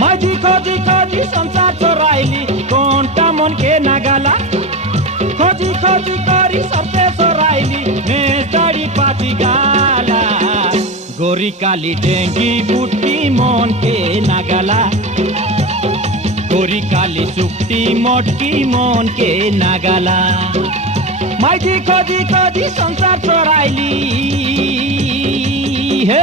माझी खोजी खोजी संसार चोराइली कोणता मन के नागाला खोजी खोजी करी सबसे चोराइली मेजड़ी पाची गाला गोरी काली डेंगी बुट्टी मन के नागाला गोरी काली सुक्टी मोटकी मन के नागाला माझी खोजी खोजी संसार चोराइली हे